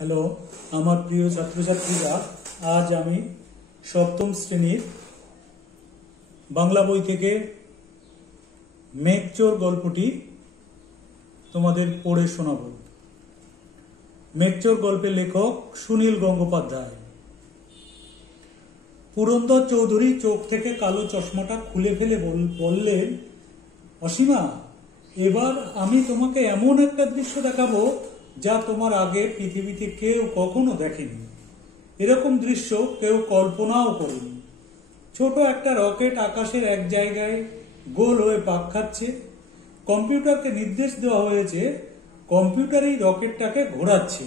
Hello আমার প্রিয় ছাত্রছাত্রীরা, আজ আমি সপ্তম শ্রেণীর বাংলা বই থেকে মেঘচোর গল্পটি তোমাদের পড়ে শোনাব। মেঘচোর গল্পের লেখক সুনীল গঙ্গোপাধ্যায়। পুরন্দর চৌধুরী চোখ থেকে কালো চশমাটা খুলে ফেলে বললেন, অসীমা, এবার আমি তোমাকে এমন একটা দৃশ্য দেখাবো যা তোমার আগে পৃথিবীতে কেউ কখনো দেখেনি। এরকম দৃশ্য কেউ কল্পনাও করেনি। ছোট একটা রকেট আকাশের এক জায়গায় গোল হয়ে পাক খাচ্ছে। কম্পিউটারকে নির্দেশ দেওয়া হয়েছে, কম্পিউটার এই রকেটটাকে ঘোরাচ্ছে।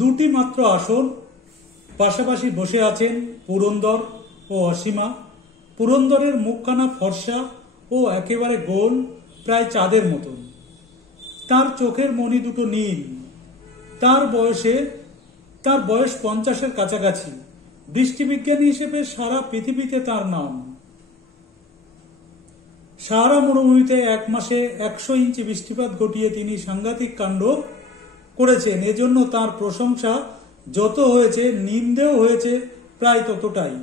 দুটি মাত্র আসন, পাশাপাশি বসে আছেন পুরন্দর ও অসীমা। পুরন্দরের মুখখানা ফর্সা ও একেবারে গোল, প্রায় চাঁদের মতন। তার চোখের মণি দুটো নীল। তার বয়স 50-এর কাছাকাছি। বৃষ্টিবিজ্ঞানী হিসেবে সারা পৃথিবীতে তার নাম। সাহারা মরুভূমিতে এক মাসে 100 ইঞ্চি বৃষ্টিপাত ঘটিয়ে তিনি সাংঘাতিক কাণ্ড করেছেন। এজন্য তার প্রশংসা যত হয়েছে, নিন্দেও হয়েছে প্রায় ততটাই।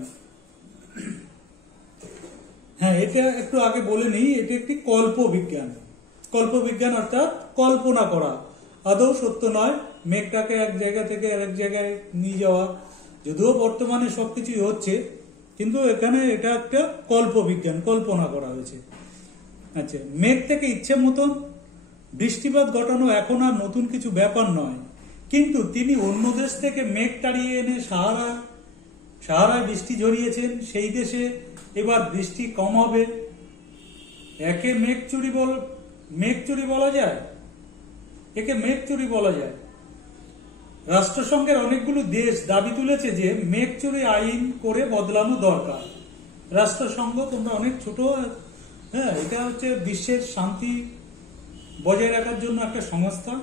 হ্যাঁ, এটা একটু আগে বলে নিই, এটি একটি কল্পবিজ্ঞান। কল্পবিজ্ঞান অর্থাৎ কল্পনা করা, আদৌ সত্য নয়। মেঘটাকে এক জায়গা থেকে আরেক জায়গায় নিয়ে যাওয়া, যদিও বর্তমানে সবকিছুই হচ্ছে, কিন্তু এখানে এটা একটা কল্পবিজ্ঞান, কল্পনা করা হয়েছে। আচ্ছা, মেঘ থেকে ইচ্ছে মতন বৃষ্টিপাত ঘটানো এখন আর নতুন কিছু ব্যাপার নয়। কিন্তু তিনি অন্য দেশ থেকে মেঘ তাড়িয়ে এনে সাহারায় বৃষ্টি ঝরিয়েছেন। সেই দেশে এবার বৃষ্টি কম হবে। একে মেঘ চুরি বলা যায়। একে মেঘ চুরি বলা যায়। রাষ্ট্রসংঘের অনেকগুলো দেশ দাবি তুলেছে যে মেঘ চুরি আইন করে বদলানো দরকার। রাষ্ট্রসংঘ, তোমরা অনেক ছোট, হ্যাঁ, এটা হচ্ছে বিশ্বের শান্তি বজায় রাখার জন্য একটা সংস্থা।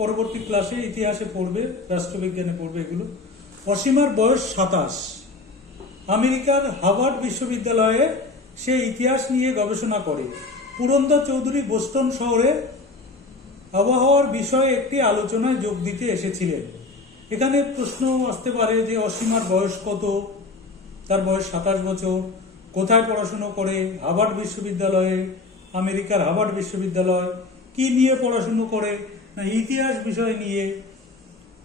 পরবর্তী ক্লাসে ইতিহাসে পড়বে, রাষ্ট্রবিজ্ঞানে পড়বে এগুলো। অসীমার বয়স 27। আমেরিকার হার্ভার্ড বিশ্ববিদ্যালয়ে সে ইতিহাস নিয়ে গবেষণা করে। পুরন্দর চৌধুরী বোস্টন শহরে আবহাওয়ার বিষয়ে একটি আলোচনায় যোগ দিতে এসেছিলেন। এখানে প্রশ্ন আসতে পারে যে অসীমার বয়স কত? তার বয়স 27 বছর। কোথায় পড়াশোনা করে? হার্ভার্ড বিশ্ববিদ্যালয়ে, আমেরিকার হার্ভার্ড বিশ্ববিদ্যালয়। কি নিয়ে পড়াশোনা করে? না, ইতিহাস বিষয় নিয়ে।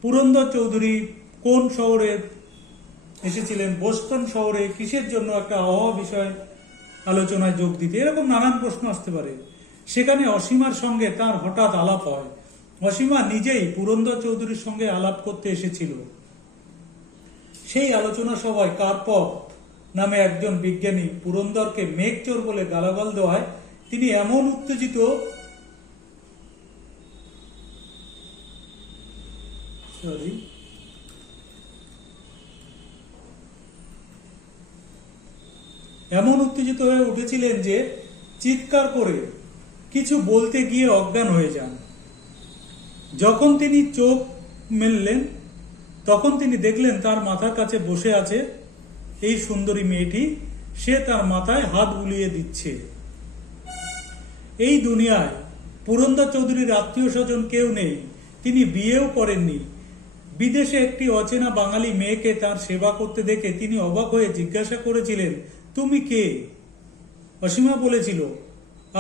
পুরন্দর চৌধুরী কোন শহরে এসেছিলেন? বোস্টন শহরে। কিসের জন্য? একটা আবহাওয়া বিষয় আলোচনায় যোগ দিতে। এরকম নানান প্রশ্ন আসতে পারে। সেখানে অসীমার সঙ্গে তার হঠাৎ আলাপ হয়। অসীমা নিজেই পুরন্দর চৌধুরীর সঙ্গে আলাপ করতে এসেছিল। সেই আলোচনা সভায় কার্পভ নামে একজন বিজ্ঞানী পুরন্দরকে মেঘচোর বলে গালাগাল দেওয়ায় তিনি এমন উত্তেজিত হয়ে উঠেছিলেন যে চিৎকার করে কিছু বলতে গিয়ে অজ্ঞান হয়ে যান। যখন তিনি চোখ মেললেন, তখন তিনি দেখলেন তার মাথার কাছে বসে আছে এই সুন্দরী মেয়েটি। সে তার মাথায় হাত বুলিয়ে দিচ্ছে। এই দুনিয়ায় পুরন্দর চৌধুরীর আত্মীয় স্বজন কেউ নেই। তিনি বিয়েও করেননি। বিদেশে একটি অচেনা বাঙালি মেয়েকে তার সেবা করতে দেখে তিনি অবাক হয়ে জিজ্ঞাসা করেছিলেন, তুমি কে? অসীমা বলেছিল,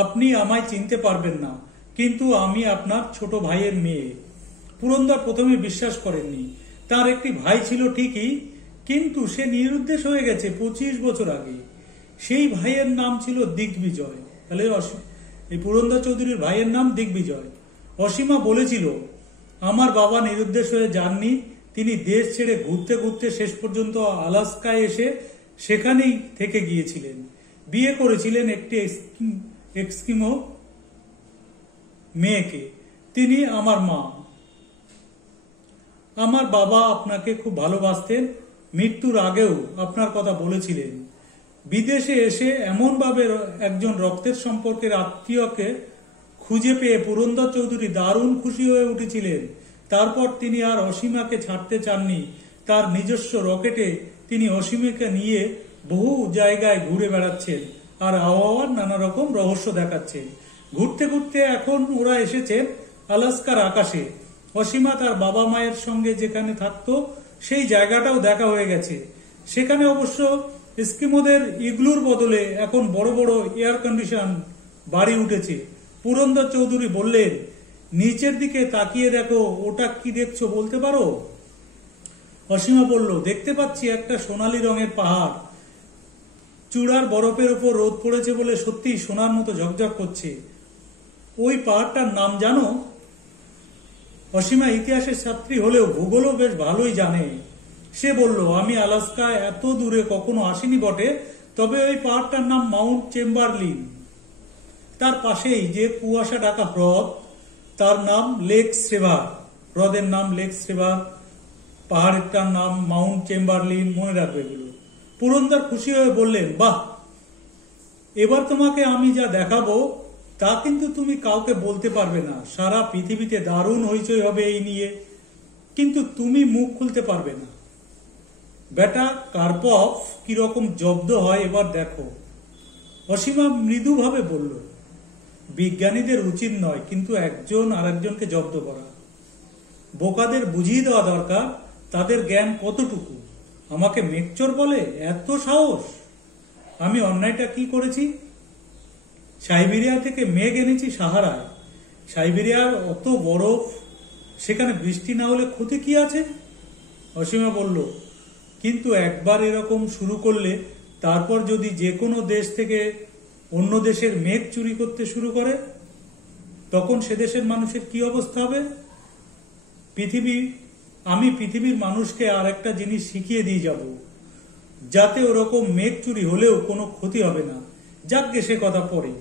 আপনি আমায় চিনতে পারবেন না, কিন্তু আমি আপনার ছোট ভাইয়ের মেয়ে। পুরন্দর প্রথমে বিশ্বাস করেননি। তার একটি ভাই ছিল ঠিকই, কিন্তু সে নিরুদ্দেশ হয়ে গেছে 25 বছর আগে। সেই ভাইয়ের নাম ছিল দিগ্বিজয়। তাহলে এই পুরন্দর চৌধুরীর ভাইয়ের নাম দিগ্বিজয়। অসীমা বলেছিল, আমার বাবা নিরুদ্দেশ হয়ে যাননি। তিনি দেশ ছেড়ে ঘুরতে ঘুরতে শেষ পর্যন্ত আলাস্কায় এসে সেখানেই থেকে গিয়েছিলেন। বিয়ে করেছিলেন একটি এস্কিমো মেয়েকে। তিনি আমার মা। আমার বাবা আপনাকে খুব ভালোবাসতেন। মৃত্যুর আগেও আপনার কথা বলেছিলেন। বিদেশে এসে এমনভাবে একজন রক্তের সম্পর্কের আত্মীয়কে খুঁজে পেয়ে পুরন্দর চৌধুরী দারুণ খুশি হয়ে উঠেছিলেন। তারপর তিনি আর অসীমাকে ছাড়তে চাননি। তার নিজস্ব রকেটে তিনি অসীমাকে নিয়ে বহু জায়গায় ঘুরে বেড়াচ্ছেন আর আবহাওয়ার নানা রকম রহস্য দেখাচ্ছেন। ঘুরতে ঘুরতে এখন ওরা এসেছেন আলাস্কার আকাশে। অসীমা তার বাবা মায়ের সঙ্গে যেখানে থাকতো সেই জায়গাটাও দেখা হয়ে গেছে। সেখানে অবশ্য এস্কিমোদের ইগলুর বদলে এখন বড় বড় এয়ার কন্ডিশন বাড়ি উঠেছে। পুরন্দর চৌধুরী বললেন, নিচের দিকে তাকিয়ে দেখো, ওটা কি দেখছো বলতে পারো? অসীমা বলল, দেখতে পাচ্ছি একটা সোনালী রঙের পাহাড়। চূড়ার বরফের উপর রোদ পড়েছে বলে সত্যি সোনার মতো ঝকঝক করছে। ওই পাহাড়টার নাম জানো? অসীমা ইতিহাসের ছাত্রী হলেও ভূগোলও বেশ ভালোই জানে। সে বলল, আমি আলাস্কায় এত দূরে কখনো আসিনি বটে, তবে ওই পাহাড়টার নাম মাউন্ট চেম্বারলিন। তার পাশেই যে কুয়াশা ঢাকা হ্রদ, তার নাম লেক স্ট্রেভার। হ্রদের নাম লেক স্ট্রেভার, পাহাড়টার নাম মাউন্ট চেম্বারলিন। মনে রাখবে এগুলো। পুরন্দর খুশি হয়ে বললেন, বাহ, এবার তোমাকে আমি যা দেখাবো তা কিন্তু তুমি কাউকে বলতে পারবে না। সারা পৃথিবীতে দারুণ হইচই হবে এই নিয়ে, কিন্তু তুমি মুখ খুলতে পারবে না। বেটা কার্পভ কিরকম জব্দ হয় এবার দেখো। অসীমা মৃদুভাবে বলল, বিজ্ঞানীদের উচিত নয় কিন্তু একজন আরেকজনকে জব্দ করা। বোকাদের বুঝিয়ে দেওয়া দরকার তাদের জ্ঞান কতটুকু। আমাকে মেকচোর বলে, এত সাহস! আমি অন্যায়টা কি করেছি? সাইবেরিয়া থেকে মেঘ এনেছি সাহারায়। সাইবেরিয়ার অত বরফ, সেখানে বৃষ্টি না হলে ক্ষতি কি আছে? অসীমা বলল, কিন্তু একবার এরকম শুরু করলে তারপর যদি যে কোনো দেশ থেকে অন্য দেশের মেঘ চুরি করতে শুরু করে, তখন সে দেশের মানুষের কি অবস্থা হবে? আমি পৃথিবীর মানুষকে আর একটা জিনিস শিখিয়ে দিয়ে যাব, যাতে ওরকম মেঘ চুরি হলেও কোনো ক্ষতি হবে না। যাকগে সে কথা পরে।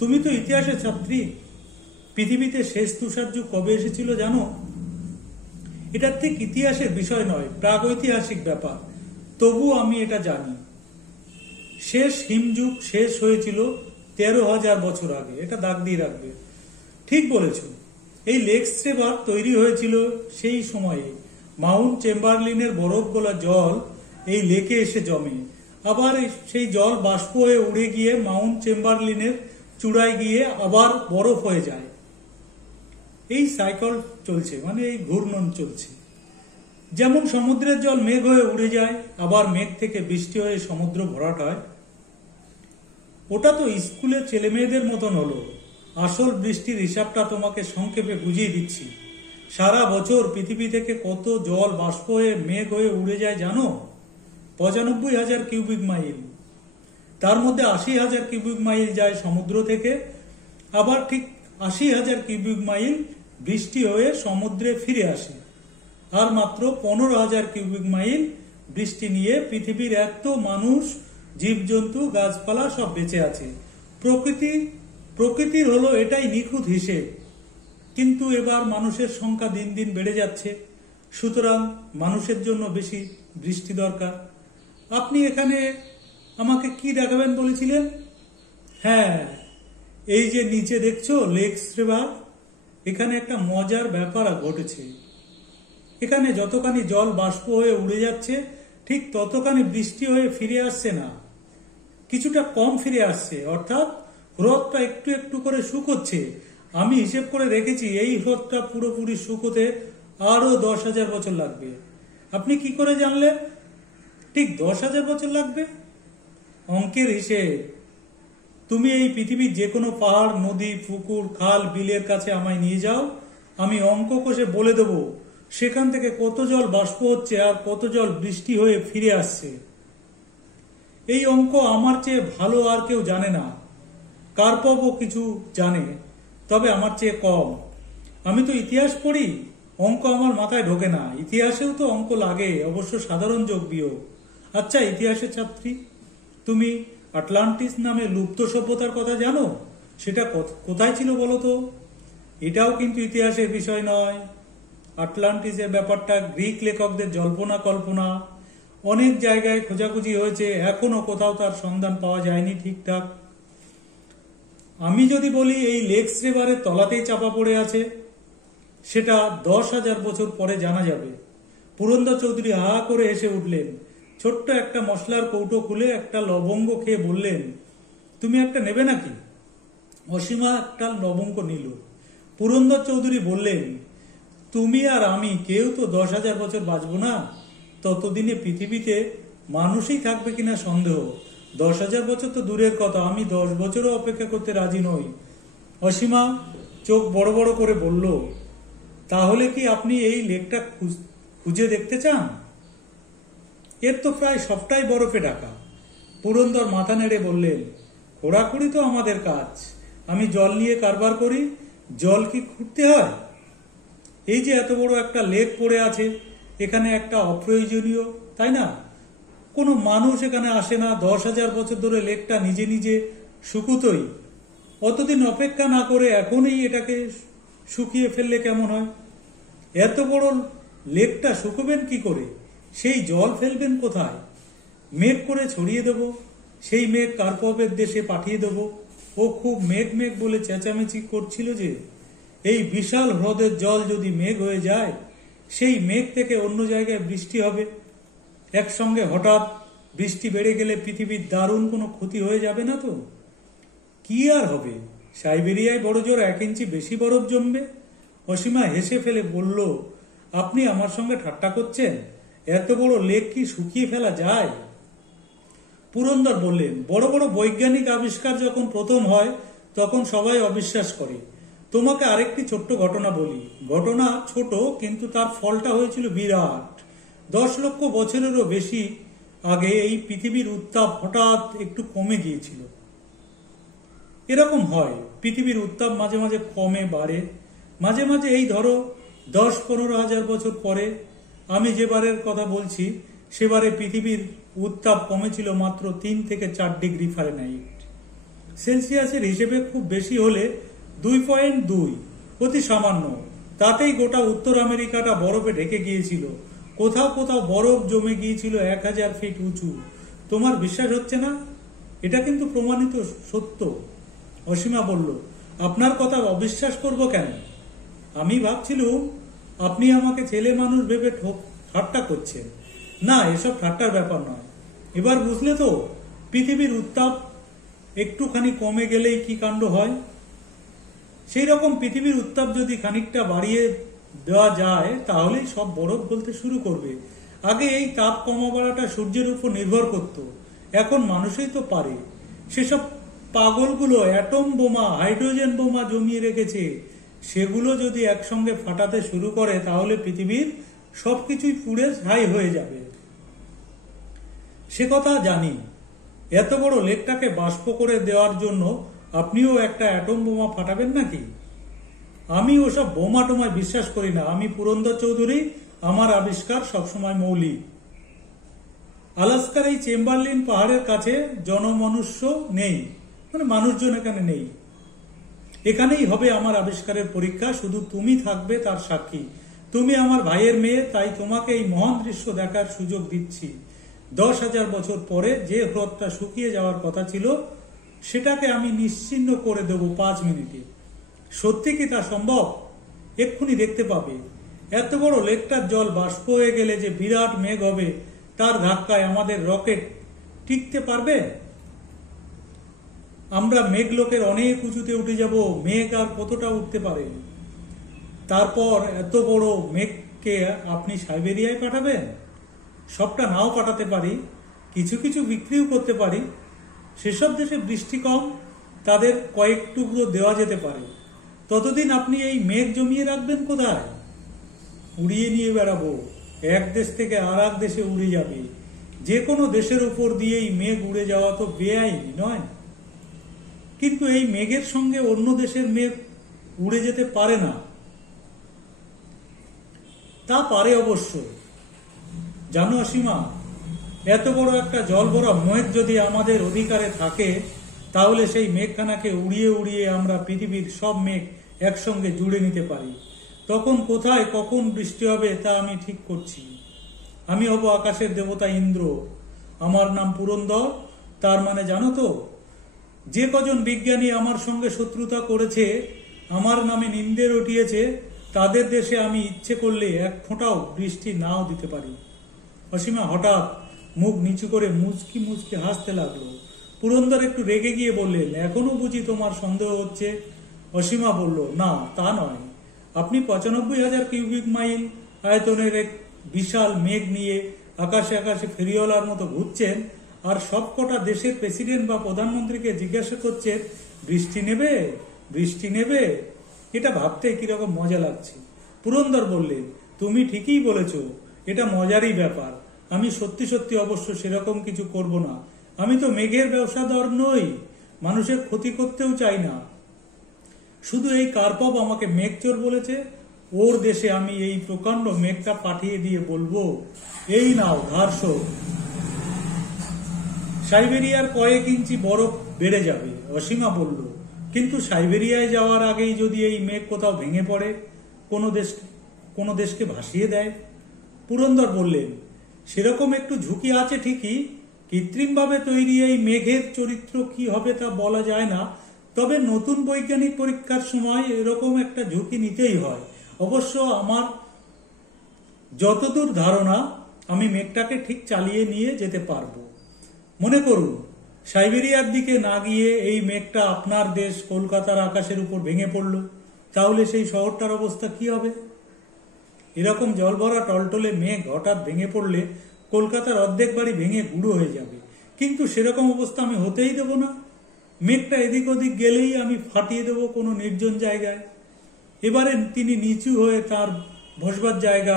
তুমি তো ইতিহাসের ছাত্রী। পৃথিবীতে শেষ তুষার যুগ কবে এসেছিল জানো? এটা ঠিক ইতিহাসের বিষয় নয়, প্রাগৈতিহাসিক ব্যাপার। তবু আমি এটা জানি। শেষ হিমযুগ শেষ হয়েছিল 13,000 বছর আগে। এটা দাগ দিয়ে রাখবে। ঠিক বলেছ। এই লেক স্ট্রেভার তৈরি হয়েছিল সেই সময়ে। মাউন্ট চেম্বারলিনের বরফ গলা জল এই লেকে এসে জমে। আবার সেই জল বাষ্প হয়ে উড়ে গিয়ে মাউন্ট চেম্বারলিনের চূড়ায় গিয়ে আবার বরফ হয়ে যায়। এই সাইকেল চলছে, মানে এই ঘূর্ণন চলছে। যেমন সমুদ্রের জল মেঘ হয়ে উড়ে যায়, আবার মেঘ থেকে বৃষ্টি হয়ে সমুদ্র ভরাট হয়। ওটা তো স্কুলের ছেলে মেয়েদের মতন হলো। আসল বৃষ্টির হিসাবটা তোমাকে সংক্ষেপে বুঝিয়ে দিচ্ছি। সারা বছর পৃথিবী থেকে কত জল বাষ্প হয়ে মেঘ হয়ে উড়ে যায় জানো? 95,000 কিউবিক মাইল। তার মধ্যে 80,000 কিউবিক মাইল যায় সমুদ্র থেকে, আবার ঠিক 80,000 কিউবিক মাইল বৃষ্টি হয়ে সমুদ্রে ফিরে আসে। আর মাত্র 15,000 কিউবিক মাইল বৃষ্টি নিয়ে পৃথিবীর এত মানুষ, জীবজন্তু, গাছপালা সব বেঁচে আছে। প্রকৃতির হলো এটাই নিখুঁত হিসেব। কিন্তু এবার মানুষের সংখ্যা দিন দিন বেড়ে যাচ্ছে, সুতরাং মানুষের জন্য বেশি বৃষ্টি দরকার। আপনি এখানে আমাকে কি দেখাবেন বলেছিলেন? হ্যাঁ, এই যে নিচে দেখছো লেক স্ট্রেভার, এখানে একটা মজার ব্যাপার ঘটেছে। এখানে যতখানি জল বাষ্প হয়ে উড়ে যাচ্ছে, ঠিক ততখানি বৃষ্টি হয়ে ফিরে আসছে না, কিছুটা কম ফিরে আসছে। অর্থাৎ হ্রদটা একটু একটু করে শুকোচ্ছে। আমি হিসেব করে রেখেছি এই হ্রদটা পুরোপুরি শুকোতে আরো 10,000 বছর লাগবে। আপনি কি করে জানলেন ঠিক 10,000 বছর লাগবে? অঙ্কের হিসেব। তুমি এই পৃথিবীর যে কোনো পাহাড়, নদী, পুকুর, খাল, বিলের কাছে আমায় নিয়ে যাও, আমি অঙ্ক কষে বলে দেব সেখান থেকে কত জল বাষ্প হচ্ছে আর কত জল বৃষ্টি হয়ে ফিরে আসছে। এই অঙ্ক আমার চেয়ে ভালো আর কেউ জানে না। কার্পভও কিছু জানে, তবে আমার চেয়ে কম। আমি তো ইতিহাস পড়ি, অঙ্ক আমার মাথায় ঢোকে না। ইতিহাসেও তো অঙ্ক লাগে, অবশ্য সাধারণ যোগ বিয়োগ। আচ্ছা ইতিহাসের ছাত্রী, তুমি আটলান্টিস নামে লুপ্ত সভ্যতার কথা জানো? সেটা কোথায় ছিল বলো তো? এটাও কিন্তু ইতিহাসের বিষয় নয়। আটলান্টিসের ব্যাপারটা গ্রিক লেখকদের জল্পনা কল্পনা। অনেক জায়গায় খোঁজাখুঁজি হয়েছে, এখনো কোথাও তার সন্ধান পাওয়া যায়নি ঠিকঠাক। আমি যদি বলি এই লেক স্ট্রেভারের তলাতেই চাপা পড়ে আছে, সেটা 10,000 বছর পরে জানা যাবে। পুরন্দর চৌধুরী হা করে হেসে উঠলেন। ছোট্ট একটা মশলার কৌটো খুলে একটা লবঙ্গ খেয়ে বললেন, তুমি একটা নেবে নাকি? অসীমা একটা লবঙ্গ নিল। পুরন্দর চৌধুরী বললেন, তুমি আর আমি কেউ তো 10,000 বছর বাঁচবো না। ততদিনে পৃথিবীতে মানুষই থাকবে কিনা সন্দেহ। 10,000 বছর তো দূরের কথা, আমি 10 বছরও অপেক্ষা করতে রাজি নই। অসীমা চোখ বড় বড় করে বলল, তাহলে কি আপনি এই লেকটা খুঁজে দেখতে চান? এর তো প্রায় সবটাই বরফে ঢাকা। পুরন্দর মাথা নেড়ে বললেন, খোঁড়াখুড়ি তো আমাদের কাজ। আমি জল নিয়ে কারবার করি, জল কি খুঁড়তে হয়? এই যে এত বড় একটা লেক পড়ে আছে, এখানে একটা অপ্রয়োজনীয়, তাই না? কোনো মানুষ এখানে আসে না। 10,000 বছর ধরে লেকটা নিজে নিজে শুকুতোই। অতদিন অপেক্ষা না করে এখনই এটাকে শুকিয়ে ফেললে কেমন হয়? এত বড় লেকটা শুকোবেন কি করে? সেই জল ফেলবেন কোথায়? মেঘ করে ছড়িয়ে দেব, সেই মেঘ কার্পবের দেশে পাঠিয়ে দেব। ও খুব মেঘ মেঘ বলে চেঁচামেচি করছিল যে এই বিশাল হ্রদের জল যদি মেঘ হয়ে যায়, সেই মেঘ থেকে অন্য জায়গায় বৃষ্টি হবে। একসঙ্গে হঠাৎ বৃষ্টি বেড়ে গেলে পৃথিবীর দারুণ কোনো ক্ষতি হয়ে যাবে না তো? কি আর হবে, সাইবেরিয়ায় বড় জোর 1 ইঞ্চি বেশি বরফ জমবে। অসীমা হেসে ফেলে বলল, আপনি আমার সঙ্গে ঠাট্টা করছেন? এত বড় লেক কি শুকিয়ে ফেলা যায়? পুরন্দর বললেন, বড় বড় বৈজ্ঞানিক আবিষ্কার যখন প্রথম হয় তখন সবাই অবিশ্বাস করে। তোমাকে আরেকটি ছোট্ট ঘটনা বলি। ঘটনা ছোট, কিন্তু তার ফলটা হয়েছিল বিরাট। 10 লক্ষ বছরেরও বেশি আগে এই পৃথিবীর উত্তাপ হঠাৎ একটু কমে গিয়েছিল। এরকম হয়, পৃথিবীর উত্তাপ মাঝে মাঝে কমে বাড়ে। মাঝে মাঝে এই ধরো 10-15 হাজার বছর পরে, আমি যেবারের কথা বলছি, সেবারে পৃথিবীর উত্তাপ কমেছিল মাত্র 3 থেকে 4 ডিগ্রি ফারেনহাইট। সেলসিয়াসের হিসেবে খুব বেশি হলে 2.2, অতি সামান্য। তাতেই গোটা উত্তর আমেরিকাটা বরফে ঢেকে গিয়েছিল। কোথাও কোথাও বরফ জমে গিয়েছিল 1000 ফিট উঁচু। তোমার বিশ্বাস হচ্ছে না? এটা কিন্তু প্রমাণিত সত্য। অসীমা বলল, আপনার কথা অবিশ্বাস করব কেন? আমি ভাবছিলাম আপনি আমাকে ছেলে মানুষ ভেবে ঠাট্টা করছেন। না, এসব ঠাট্টার ব্যাপার নয়। এবার বুঝলে তো পৃথিবীর উত্তাপ একটুখানি কমে গেলেই কি কাণ্ড হয়। সেই রকম পৃথিবীর উত্তাপ যদি খানিকটা বাড়িয়ে দেওয়া যায়, তাহলেই সব বরফ গলতে শুরু করবে। আগে এই তাপ কমা বাড়াটা সূর্যের উপর নির্ভর করত, এখন মানুষই তো পারে। সেসব পাগলগুলো অ্যাটম বোমা, হাইড্রোজেন বোমা জমিয়ে রেখেছে। সেগুলো যদি একসঙ্গে ফাটাতে শুরু করে, তাহলে পৃথিবীর সবকিছুই পুড়ে ছাই হয়ে যাবে। সে কথা জানি। এত বড় লেকটাকে বাষ্প করে দেওয়ার জন্য আপনিও একটা অ্যাটম বোমা ফাটাবেন নাকি? আমি ওসব বোমা টোমায় বিশ্বাস করি না। আমি পুরন্দর চৌধুরী, আমার আবিষ্কার সবসময় মৌলিক। আলাস্কার এই চেম্বারলিন পাহাড়ের কাছে জনমনুষ্য নেই, মানে মানুষজন এখানে নেই। এখানেই হবে আমার আবিষ্কারের পরীক্ষা। শুধু তুমি থাকবে তার সাক্ষী। তুমি আমার ভাইয়ের মেয়ে, তাই তোমাকে এই মহান দৃশ্য দেখার সুযোগ দিচ্ছি। 10,000 বছর পরে যে হ্রদটা শুকিয়ে যাওয়ার কথা ছিল, সেটাকে আমি নিশ্চিহ্ন করে দেব 5 মিনিটে। সত্যি কি তা সম্ভব? এক্ষুনি দেখতে পাবে। এত বড় লেকটার জল বাষ্প হয়ে গেলে যে বিরাট মেঘ হবে, তার ধাক্কায় আমাদের রকেট টিকতে পারবে? আমরা মেঘলোকের অনেক উঁচুতে উঠে যাব। মেঘ আর কতটা উঠতে পারে? তারপর এত বড় মেঘকে আপনি সাইবেরিয়ায় পাঠাবেন? সবটা নাও পাঠাতে পারি, কিছু কিছু বিক্রিও করতে পারি। সেসব দেশে বৃষ্টি কম, তাদের কয়েক টুকরো দেওয়া যেতে পারে। ততদিন আপনি এই মেঘ জমিয়ে রাখবেন কোথায়? উড়িয়ে নিয়ে বেড়াবো। এক দেশ থেকে আর এক দেশে উড়ে যাবে। যে কোনো দেশের উপর দিয়েই মেঘ উড়ে যাওয়া তো বেআইনি নয়। কিন্তু এই মেঘের সঙ্গে অন্য দেশের মেঘ উড়ে যেতে পারে না। তা পারে অবশ্য। জানো অসীমা, এত বড় একটা জল ভরা মেঘ যদি আমাদের অধিকারে থাকে, তাহলে সেই মেঘখানাকে উড়িয়ে উড়িয়ে আমরা পৃথিবীর সব মেঘ একসঙ্গে জুড়ে নিতে পারি। তখন কোথায় কখন বৃষ্টি হবে তা আমি ঠিক করছি। আমি হব আকাশের দেবতা ইন্দ্র। আমার নাম পুরন্দর। তার মানে জানো তো, যে কজন বিজ্ঞানী আমার সঙ্গে শত্রুতা করেছে, আমার নামে নিন্দে রটিয়েছে, তাদের দেশে আমি ইচ্ছে করলে এক ফোঁটাও বৃষ্টি নাও দিতে পারি। অসীমা হঠাৎ মুখ নিচু করে মুচকি মুচকি হাসতে লাগলো। পুরন্দর একটু রেগে গিয়ে বললেন, এখনো বুঝি তোমার সন্দেহ হচ্ছে? অসীমা বলল, না তা নয়, আপনি 95,000 কিউবিক মাইল আয়তনের এক বিশাল মেঘ নিয়ে আকাশে আকাশে ফেরিওয়ালার মতো ঘুরছেন, আর সবকটা দেশের প্রেসিডেন্ট বা প্রধানমন্ত্রীকে জিজ্ঞাসা করছেন বৃষ্টি নেবে, বৃষ্টি নেবে। এটা ভাবতে কিরকম মজা লাগছে। পুরন্দর বললেন, তুমি ঠিকই বলেছ, এটা মজারই ব্যাপার। আমি সত্যি সত্যি অবশ্য সেরকম কিছু করব না। আমি তো মেঘের ব্যবসাদার নই, মানুষের ক্ষতি করতেও চাই না। শুধু এই কার্পভ আমাকে মেঘচোর বলেছে, ওর দেশে আমি এই প্রকাণ্ড মেঘটা পাঠিয়ে দিয়ে বলবো, এই নাও ধার শোধ। সাইবেরিয়ার কয়েক ইঞ্চি বরফ বেড়ে যাবে, অসীমা বলল। কিন্তু সাইবেরিয়ায় যাওয়ার আগেই যদি এই মেঘ কোথাও ভেঙে পড়ে, কোনো দেশকে ভাসিয়ে দেয়? পুরন্দর বললেন, সেরকম একটু ঝুঁকি আছে ঠিকই। কৃত্রিমভাবে তৈরি এই মেঘের চরিত্র কি হবে তা বলা যায় না, তবে নতুন বৈজ্ঞানিক পরীক্ষার সময় এরকম একটা ঝুঁকি নিতেই হয়। অবশ্য আমার যতদূর ধারণা, আমি মেঘটাকে ঠিক চালিয়ে নিয়ে যেতে পারবো। মনে করুন, সাইবেরিয়ার দিকে না গিয়ে এই মেঘটা আপনার দেশ কলকাতার আকাশের উপর ভেঙে পড়ল, তাহলে সেই শহরটার অবস্থা কি হবে? এরকম জলভরা টলটলে মেঘ হঠাৎ ভেঙে পড়লে কলকাতার অর্ধেক বাড়ি ভেঙে গুঁড়ো হয়ে যাবে। কিন্তু সেরকম অবস্থা আমি হতেই দেব না। মেঘটা এদিক ওদিক গেলেই আমি ফাটিয়ে দেব কোনো নির্জন জায়গায়। এবারে তিনি নিচু হয়ে তার বসবার জায়গা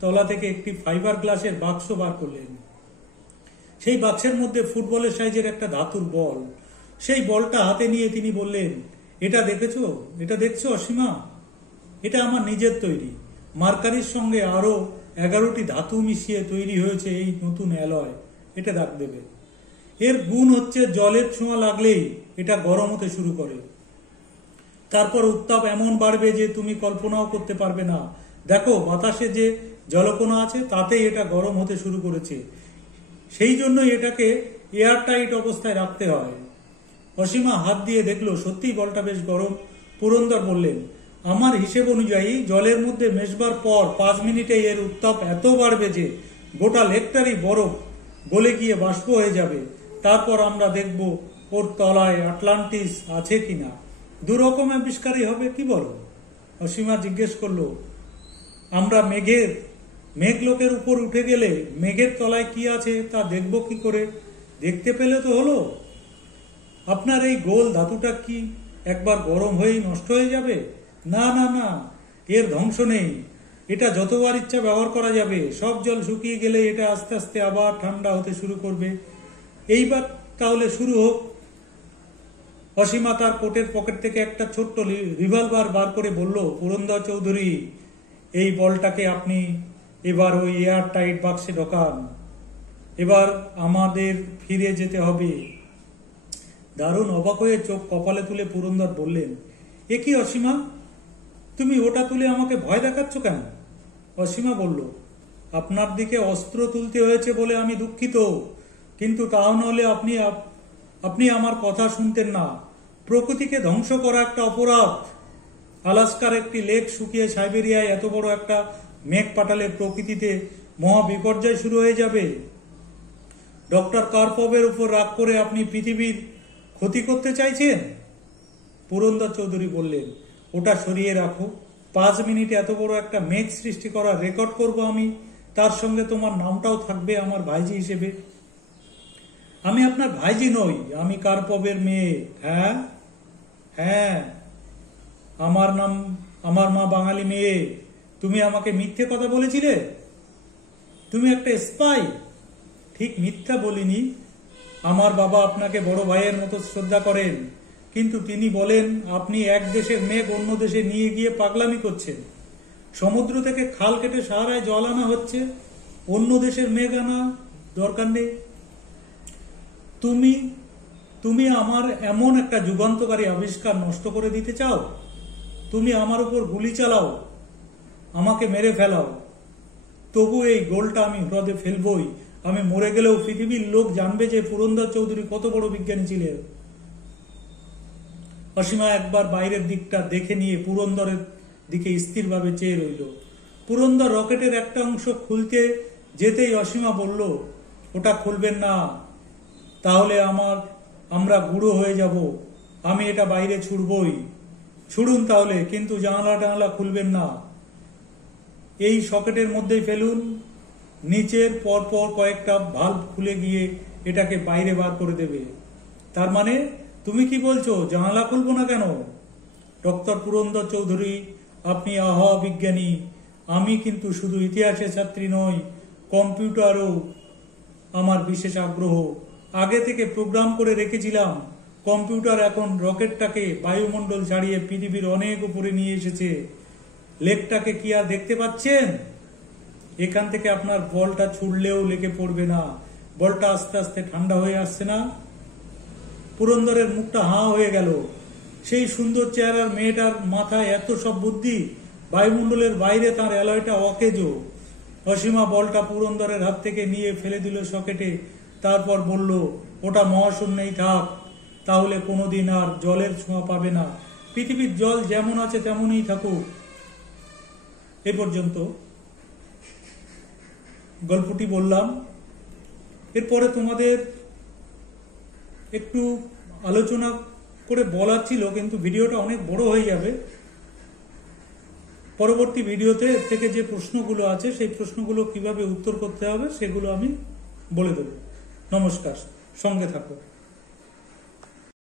তলা থেকে একটি ফাইবার গ্লাসের বাক্স বার করলেন। সেই বাক্সের মধ্যে ফুটবলের সাইজের একটা ধাতুর বল। সেই বলটা হাতে নিয়ে তিনি বললেন, এটা দেখছো অসীমা? এটা আমার নিজের তৈরি। মার্কারির সঙ্গে আরো 11টি ধাতু মিশিয়ে তৈরি হয়েছে এই নতুন অ্যালয়। এটা দাগ দেবে। এর গুণ হচ্ছে জলের ছোঁয়া লাগলেই এটা গরম হতে শুরু করে। তারপর উত্তাপ এমন বাড়বে যে তুমি কল্পনাও করতে পারবে না। দেখো, বাতাসে যে জলকণা আছে তাতেই এটা গরম হতে শুরু করেছে। সেই জন্যই এটাকে এয়ার টাইট অবস্থায় রাখতে হয়। অসীমা হাত দিয়ে দেখলো সত্যিই বলটা বেশ গরম। পুরন্দর বললেন, আমার হিসেব অনুযায়ী জলের মধ্যে মেশবার পর 5 মিনিটে এর উত্তাপ এত বাড়বে যে গোটা লেকটারই বরফ গলে গিয়ে বাষ্প হয়ে যাবে। তারপর আমরা দেখব ওর তলায় আটলান্টিস আছে কিনা। দুরকম আবিষ্কারই হবে, কি বলো? অসীমা জিজ্ঞেস করলো, আমরা মেঘ লোকের উপর উঠে গেলে মেঘের তলায় কি আছে তা দেখব কি করে? দেখতে পেলে তো হলো। আপনার এই গোল ধাতুটা কি একবার গরম হয়েই নষ্ট হয়ে যাবে? না না না, এর ধ্বংস নেই। এটা যতবার ইচ্ছা ব্যবহার করা যাবে। সব জল শুকিয়ে গেলে এটা আস্তে আস্তে আবার ঠান্ডা হতে শুরু করবে। এইবার তাহলে শুরু হোক। অসীমা তার কোটের পকেট থেকে একটা ছোট্ট রিভলভার বার করে বলল, পুরন্দর চৌধুরী, এই বলটাকে আপনি এবার ওই এয়ার টাইট বাক্সে ঢোকান। এবার আমাদের ফিরে যেতে হবে। দারুণ অবাক হয়ে চোখ কপালে তুলে পুরন্দর বললেন, এ কি অসীমা, তুমি ওটা তুলে আমাকে ভয় দেখাচ্ছ কেন? অসীমা বলল, আপনার দিকে অস্ত্র তুলতে হয়েছে বলে আমি দুঃখিত, কিন্তু তা নাহলে আপনি আমার কথা শুনতেন না। প্রকৃতিকে ধ্বংস করা একটা অপরাধ। আলাস্কার একটি লেক শুকিয়ে সাইবেরিয়ায় এত বড় একটা মেঘ পাঠালে প্রকৃতিতে মহা বিপর্যয় শুরু হয়ে যাবে। ডক্টর কার্পভের উপর রাগ করে আপনি পৃথিবীর ক্ষতি করতে চাইছেন? পুরন্দর চৌধুরী বললেন, ওটা সরিয়ে রাখো। 5 মিনিটে এত বড় একটা মেঘ সৃষ্টি করার রেকর্ড করব আমি। তার সঙ্গে তোমার নামটাও থাকবে আমার ভাইজি হিসেবে। আমি আপনার ভাইজি নই, আমি কার্পভের মেয়ে। হ্যাঁ হ্যাঁ, আমার মা বাঙালি মেয়ে। তুমি আমাকে মিথ্যে কথা বলেছিলে। তুমি একটা স্পাই। ঠিক মিথ্যা বলিনি। আমার বাবা আপনাকে বড় ভাইয়ের মতো শ্রদ্ধা করেন, কিন্তু তিনি বলেন আপনি এক দেশের মেঘ অন্য দেশে নিয়ে গিয়ে পাগলামি করছেন। সমুদ্র থেকে খাল কেটে সাহারায় জল আনা হচ্ছে, অন্য দেশের মেঘ আনা দরকার নেই। তুমি আমার এমন একটা যুগান্তকারী আবিষ্কার নষ্ট করে দিতে চাও? তুমি আমার উপর গুলি চালাও, আমাকে মেরে ফেলাও, তবু এই গোলটা আমি হ্রদে ফেলবই। আমি মরে গেলেও পৃথিবীর লোক জানবে যে পুরন্দর চৌধুরী কত বড় বিজ্ঞানী ছিলেন। অসীমা একবার বাইরের দিকটা দেখে নিয়ে পুরন্দরের দিকে স্থিরভাবে চেয়ে রইল। পুরন্দর রকেটের একটা অংশ খুলতে যেতেই অসীমা বলল, ওটা খুলবেন না, তাহলে আমরা গুঁড়ো হয়ে যাব। আমি এটা বাইরে ছুড়বই। ছুড়ুন তাহলে, কিন্তু জানালা টানালা খুলবেন না। এই সকেটের মধ্যেই ফেলুন। নিচের পরপর কয়েকটা ভাল্ব খুলে গিয়ে এটাকে বাইরে বার করে দেবে। তার মানে তুমি কি বলছো জানালা খুলবো না কেন? ডক্টর পুরন্দর চৌধুরী, আপনি আহা বিজ্ঞানী। আমি কিন্তু শুধু ইতিহাসের ছাত্রী নই, কম্পিউটারও আমার বিশেষ আগ্রহ। আগে থেকে প্রোগ্রাম করে রেখেছিলাম। কম্পিউটার এখন রকেটটাকে বায়ুমণ্ডল ছাড়িয়ে পৃথিবীর অনেক উপরে নিয়ে এসেছে। লেকটাকে কি আর দেখতে পাচ্ছেন? এখান থেকে আপনার বলটা ছুড়লেও লেগে পড়বে না। বলটা আস্তে আস্তে ঠান্ডা হয়ে আসছে না? পুরন্দরের মুখটা হাঁ হয়ে গেল। সেই সুন্দর চেহারার মেয়েটার মাথায় এত সব বুদ্ধি, বায়ুমণ্ডলের বাইরে তার অ্যালয়টা অকেজো। অসীমা বলটা পুরন্দরের হাত থেকে নিয়ে ফেলে দিল সকেটে। তারপর বলল, ওটা মহাশূন্যেই থাক, তাহলে কোনোদিন আর জলের ছোঁয়া পাবে না। পৃথিবীর জল যেমন আছে তেমনই থাকুক। এ পর্যন্ত গল্পটি বললাম। এরপরে তোমাদের একটু আলোচনা করে বলার ছিল, কিন্তু ভিডিওটা অনেক বড় হয়ে যাবে। পরবর্তী ভিডিওতে থেকে যে প্রশ্নগুলো আছে সেই প্রশ্নগুলো কিভাবে উত্তর করতে হবে সেগুলো আমি বলে দেব। নমস্কার, সঙ্গে থাকো।